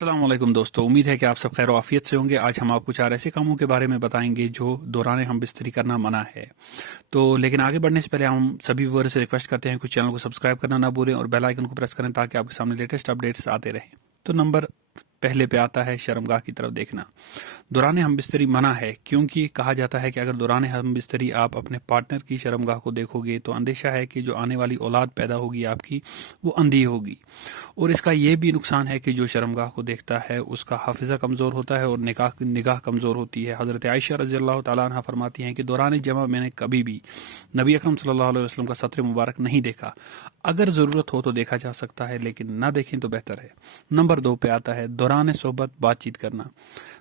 السلام علیکم دوستو، امید ہے کہ آپ سب خیر و عافیت سے ہوں گے۔ آج ہم آپ کو 4 ایسے کاموں کے بارے میں بتائیں گے جو دوران ہم بستری کرنا منع ہے۔ لیکن آگے بڑھنے سے پہلے ہم سبھی ویورز سے ریکویسٹ کرتے ہیں کہ چینل کو سبسکرائب کرنا نہ بھولیں اور بیل آئیکن کو پریس کریں تاکہ آپ کے سامنے لیٹسٹ اپڈیٹس آتے رہیں۔ تو نمبر پہلے پہ آتا ہے شرمگاہ کی طرف دیکھنا۔ دوران ہم بستری منع ہے کیونکہ کہا جاتا ہے کہ اگر دوران ہم بستری آپ اپنے پارٹنر کی شرمگاہ کو دیکھو گے تو اندیشہ ہے کہ جو آنے والی اولاد پیدا ہوگی آپ کی وہ اندھی ہوگی، اور اس کا یہ بھی نقصان ہے کہ جو شرمگاہ کو دیکھتا ہے اس کا حافظہ کمزور ہوتا ہے اور نگاہ کمزور ہوتی ہے۔ حضرت عائشہ رضی اللہ تعالیٰ عنہ فرماتی ہیں کہ دوران جمع میں نے کبھی بھی نبی اکرم صلی اللہ علیہ وسلم کا سطر مبارک نہیں دیکھا۔ اگر ضرورت ہو تو دیکھا جا سکتا ہے لیکن نہ دیکھیں تو بہتر ہے۔ نمبر 2 پہ آتا ہے دوران صحبت بات چیت کرنا۔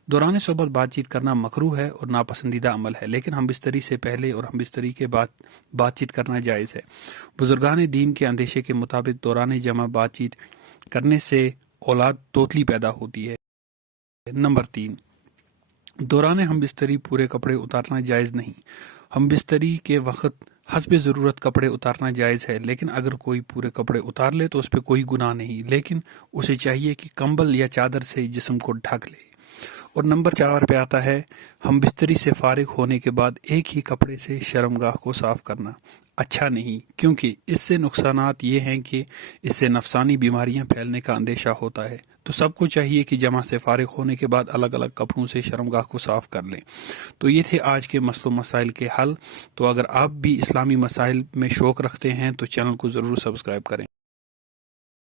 دوران صحبت بات چیت کرنا مکروہ ہے اور ناپسندیدہ عمل ہے، لیکن ہم بستری سے پہلے اور ہم بستری کے بعد بات چیت کرنا جائز ہے۔ بزرگان دین کے اندیشے کے مطابق دوران جمع بات چیت کرنے سے اولاد توتلی پیدا ہوتی ہے۔ نمبر 3، دوران ہم بستری پورے کپڑے اتارنا جائز نہیں۔ ہم بستری کے وقت حسب ضرورت کپڑے اتارنا جائز ہے، لیکن اگر کوئی پورے کپڑے اتار لے تو اس پہ کوئی گناہ نہیں، لیکن اسے چاہیے کہ کمبل یا چادر سے جسم کو ڈھک لے۔ اور نمبر 4 پہ آتا ہے ہم بستری سے فارغ ہونے کے بعد ایک ہی کپڑے سے شرمگاہ کو صاف کرنا اچھا نہیں، کیونکہ اس سے نقصانات یہ ہیں کہ اس سے نفسانی بیماریاں پھیلنے کا اندیشہ ہوتا ہے۔ تو سب کو چاہیے کہ جمع سے فارغ ہونے کے بعد الگ الگ کپڑوں سے شرمگاہ کو صاف کر لیں۔ تو یہ تھے آج کے مسئلوں مسائل کے حل۔ تو اگر آپ بھی اسلامی مسائل میں شوق رکھتے ہیں تو چینل کو ضرور سبسکرائب کریں۔